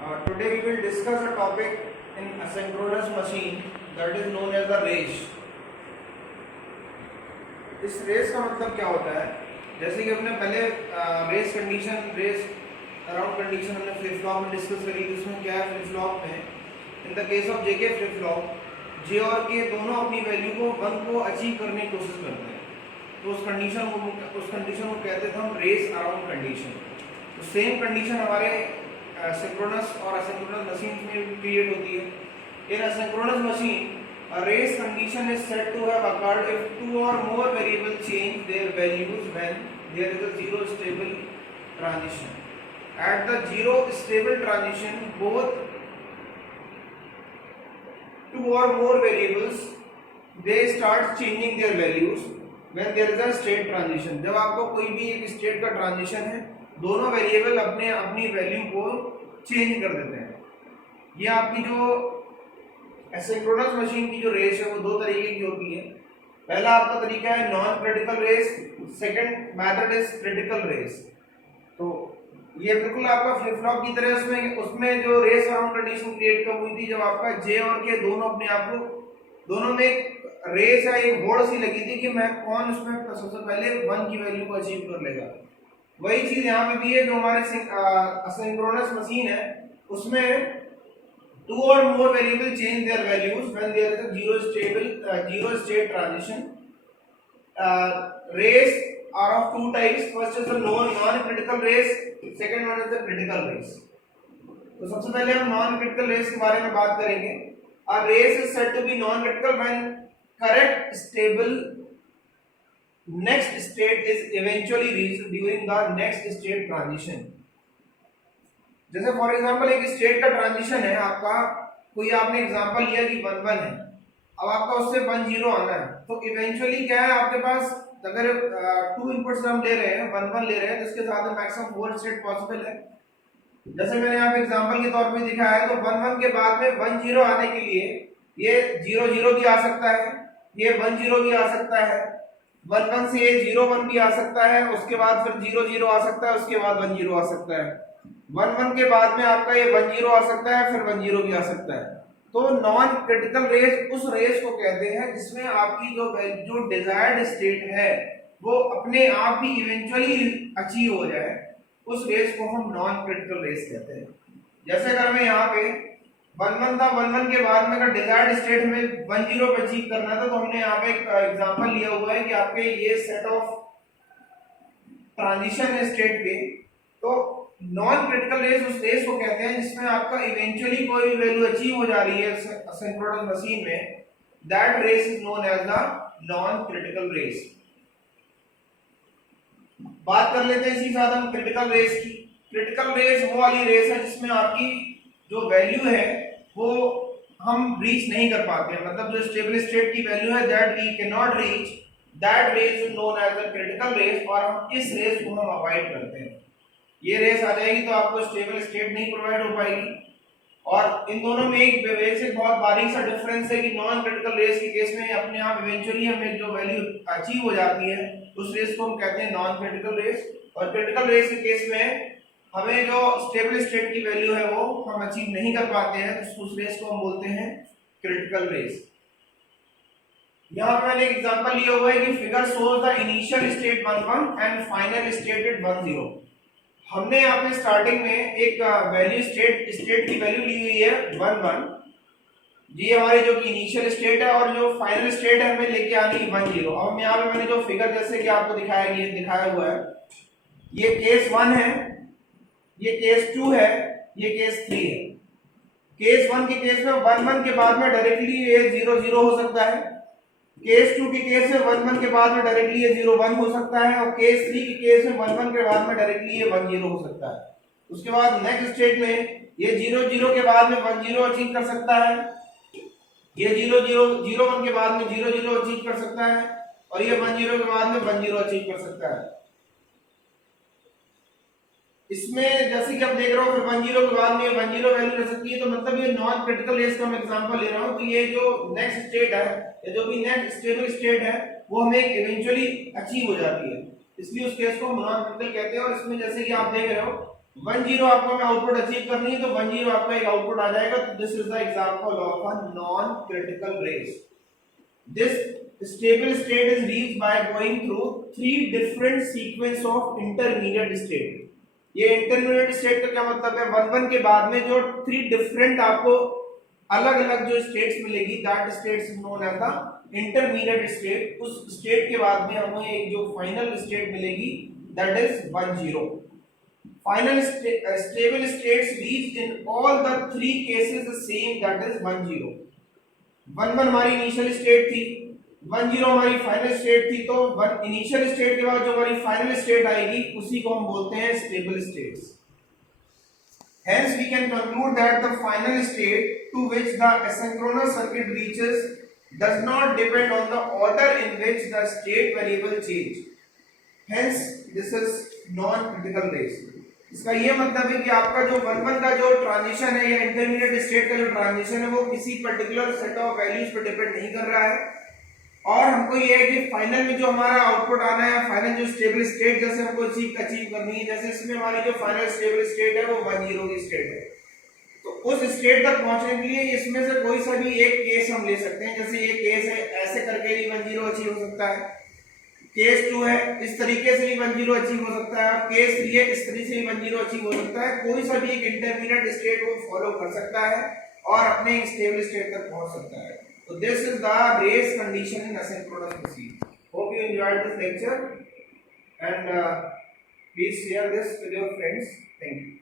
Today we will discuss a topic in asynchronous machine that is known as the race. इस race का मतलब क्या होता है? जैसे कि हमने पहले race condition, race around condition हमने फ्लिप फ्लॉप में डिस्कस करी थी। उसमें क्या है, फ्लिप फ्लॉप में in the case of JK flip flop J और के दोनों अपनी वैल्यू को 1 को अचीव करने की कोशिश करते हैं, तो उस कंडीशन को कहते थे हम रेस अराउंड कंडीशन। तो सेम कंडीशन हमारे सिंक्रोनस और असिंक्रोनस मशीन में क्रिएट होती है। In asynchronous machine a race condition is said to have occurred if two or more variables change their values when there is a zero stable transition. At the zero stable transition, both two or more variables they start changing their values when there is a state transition. जब आपको कोई भी एक state का transition है, दोनों variable अपनी value को चेंज कर देते हैं। ये आपकी जो एसिंक्रोनस मशीन की जो रेस है वो दो तरीके की होती है। पहला आपका तरीका है non critical race, second method is critical race. तो ये बिल्कुल आपका फ्लिप फ्लॉप की तरह उसमें जो रेस अराउंड कंडीशन क्रिएट कब हुई थी, जब आपका जे और के दोनों अपने आप को दोनों में एक रेस या एक होड़ सी लगी थी कि मैं कौन उसमें सबसे पहले 1 की वैल्यू को अचीव कर लेगा। वही चीज यहाँ पे भी है। जो हमारे असिंक्रोनस मशीन है उसमें two or more variables change their values when there is a zero state transition. Race are of two types. First is the non-critical race. Second one is the critical race. तो सबसे पहले हम non-critical race के बारे में बात करेंगे। A race is said to be non-critical when correct stable next state is eventually reached during the next state transition. जैसे फॉर एग्जांपल एक स्टेट का ट्रांजिशन है आपका, कोई आपने एग्जांपल लिया कि 1 1 है, अब आपका उससे 1 0 आना है। तो इवेंचुअली क्या है आपके पास, अगर 2 इनपुट्स हम ले रहे हैं, 1 1 ले रहे हैं, तो इसके साथ में मैक्सिमम 4 स्टेट पॉसिबल है। जैसे मैंने यहाँ पे एग्जांपल के तौर पे दिखाया है, तो 1 1 के बाद में 1 0 आने के लिए ये 0 0 भी आ सकता है, ये 1 0 भी आ सकता है, 1 1 से ये 0 1 भी आ सकता है, उसके बाद फिर 0 0 आ सकता है, उसके बाद 1 0 आ सकता है, 1 1 के बाद में आपका ये 1 0 आ सकता है, फिर 1 0 भी आ सकता है। तो नॉन क्रिटिकल रेस उस रेस को कहते हैं जिसमें आपकी जो डिजायर्ड स्टेट है वो अपने आप ही इवेंचुअली अचीव हो जाए, उस रेस को हम नॉन क्रिटिकल रेस कहते हैं। जैसे अगर मैं यहाँ पे 1 1 था, 1 1 के बाद में अगर डिजायर्ड स्टेट में 1 0 पे अचीव करना था, तो हमने यहाँ पे एक एग्जांपल लिया हुआ है कि आपके ये सेट ऑफ ट्रांजिशन है स्टेट के। तो नॉन क्रिटिकल रेस उस रेस को कहते हैं जिसमें आपका इवेंचुअली कोई भी वैल्यू अचीव हो जा रही है सिंक्रोनस मशीन में, that race is known as the non critical race. बात कर लेते हैं इसी साथ हम क्रिटिकल रेस की। क्रिटिकल रेस वो वाली रेस है जिसमें आपकी जो वैल्यू है वो हम रीच नहीं कर पाते हैं, मतलब जो स्टेबल स्टेट की वैल्यू है that we can not reach, that race is known as the critical race, और हम इस रेस को हम अवॉइड करते हैं। ये रेस आ जाएगी तो आपको स्टेबल स्टेट नहीं प्रोवाइड हो पाएगी। और इन दोनों में एक बेसिक बहुत बारीक सा डिफरेंस है कि नॉन क्रिटिकल रेस के केस में अपने आप इवेंचुअली हमें जो वैल्यू अचीव हो जाती है उस रेस को हम कहते हैं नॉन क्रिटिकल रेस, और क्रिटिकल रेस के केस में हमें जो स्टेबल स्टेट की वैल्यू है वो हम अचीव नहीं कर पाते हैं, तो उस रेस को हम बोलते हैं क्रिटिकल रेस। यहाँ पे मैंने एक एग्जांपल लिया हुआ है कि figure shows the initial state 1 1 and final state at 1 0। हमने यहाँ पे स्टार्टिंग में एक वैल्यू स्टेट की वैल्यू ली हुई है 1 1, ये हमारी जो इनिशियल स्टेट है, और जो फाइनल स्टेट है हमें लेके आनी है 1 0। अब यहाँ पे मैंने जो फिगर जैसे कि आपको दिखाया हुआ है, ये केस 1 है, ये केस 2 है, ये केस 3 है। केस 1 के केस में 1 1 के बाद में डायरेक्टली ये 0 0 हो सकता है, केस 2 के केस में 1 1 के बाद में डायरेक्टली ये 0 1 हो सकता है, और केस 3 के केस में 1 1 के बाद में डायरेक्टली ये 1 0 हो सकता है। उसके बाद नेक्स्ट स्टेट में ये 0 0 के बाद में 1 0 अचीव कर सकता है, ये 0 0 0 1 के बाद में 0 0 अचीव कर सकता है, और ये 1 0 के बाद में 1 0 अचीव कर सकता है। इसमें जैसे कि आप देख रहे हो फिर 1 0 के बाद में 1 0 वैल्यू रह सकती है, तो मतलब ये नॉन क्रिटिकल रेस का मैं एग्जांपल ले रहा हूं। तो ये जो नेक्स्ट स्टेट है, ये जो भी नेक्स्ट स्टेबल स्टेट है, वो हमें इवेंचुअली अचीव हो जाती है, इसलिए उस केस को हम नॉन क्रिटिकल कहते हैं। और इसमें जैसे कि आप देख रहे हो 10 आपको हमें आउटपुट अचीव करनी है तो 10 आपका एक आउटपुट आ जाएगा। तो this is the example of a non critical race. This stable state is reached by going through 3 different sequence of intermediate state. ये इंटरमीडिएट स्टेट का क्या मतलब है, 1 1 के बाद में जो 3 डिफरेंट आपको अलग अलग जो स्टेट्स मिलेगी, that states is known as the intermediate state. उस स्टेट के बाद में हमें एक जो फाइनल स्टेट मिलेगी that is 10। Final stable states reached in all the 3 cases the same, that is 10। 11 हमारी इनिशियल स्टेट थी, 10 हमारी फाइनल स्टेट थी। तो इनिशियल स्टेट के बाद जो हमारी फाइनल स्टेट आएगी उसी को हम बोलते हैं stable states. Hence we can conclude that the final state to which the asynchronous circuit reaches does not depend on the order in which the state variable change. Hence this is non-critical race। इसका ये मतलब है कि आपका जो 1 1 का जो transition है या इंटरमीडिएट स्टेट का जो ट्रांजिशन है वो किसी पर्टिकुलर सेट ऑफ वैल्यूज पर डिपेंड नहीं कर रहा है। और हमको ये है कि फाइनल में जो हमारा आउटपुट आना है, फाइनल जो स्टेबल स्टेट जैसे हमको अचीव करनी है, जैसे इसमें हमारी जो फाइनल स्टेबल स्टेट है वो 10 की स्टेट है। तो उस स्टेट तक पहुंचने के लिए इसमें से कोई सा भी एक केस हम ले सकते हैं। जैसे ये केस है, ऐसे करके भी 10 अचीव हो सकता है। केस 2 है, इस तरीके से भी 10 अचीव हो सकता है। केस 3 है, इस तरीके से भी 10 अचीव हो सकता है। कोई सा भी एक इंटरमीडिएट स्टेट को फॉलो कर सकता है और अपने स्टेबल स्टेट तक पहुंच सकता है। So this is the race condition in asynchronous machine. Hope you enjoyed this lecture and please share this with your friends. Thank you.